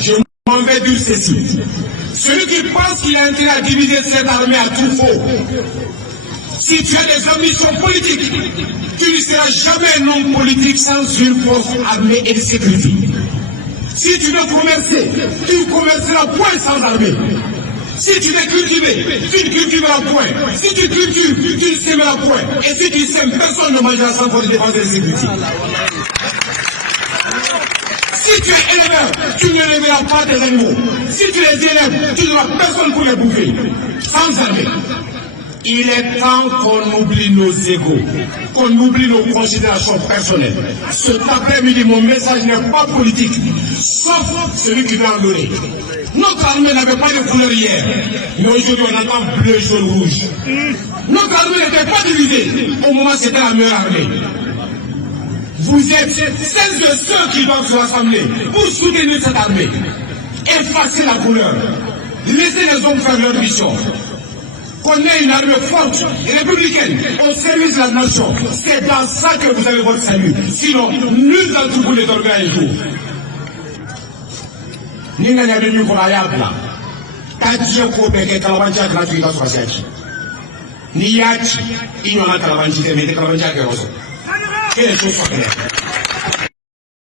je m'en vais dire ceci. Celui qui pense qu'il a intérêt à diviser cette armée à tout faux, si tu as des ambitions politiques, tu ne seras jamais un homme politique sans une force armée et de sécurité. Si tu veux commercer, tu commerceras point sans armée. Si tu veux cultiver, tu ne cultiveras point. Si tu cultives, tu ne sèmeras point. Et si tu sèmes, personne ne mangera sans force de défense et de sécurité. Si tu es éleveur, tu n'élèveras pas tes animaux. Si tu les élèves, tu n'auras personne pour les bouffer. Sans armée. Il est temps qu'on oublie nos égos, qu'on oublie nos considérations personnelles. Cet après-midi, mon message n'est pas politique, sauf celui qui veut en donner. Notre armée n'avait pas de couleur hier, mais aujourd'hui on entend bleu, jaune, rouge. Notre armée n'était pas divisée, au moment où c'était la meilleure armée. Vous êtes celles et ceux qui doivent se rassembler pour soutenir cette armée. Effacez la couleur, laissez les hommes faire leur mission. Qu'on ait une armée forte et républicaine au service de la nation, c'est dans ça que vous avez votre salut. Sinon, nul d'entre vous ne dormira un jour. Ni n'a pas venu pour la là. Katia Kobeke Kalabantia gratuit dans son siège. Ni Yachi, il n'y en a Kalabantia, mais des Kalabantia qui est quelle chose soit claire.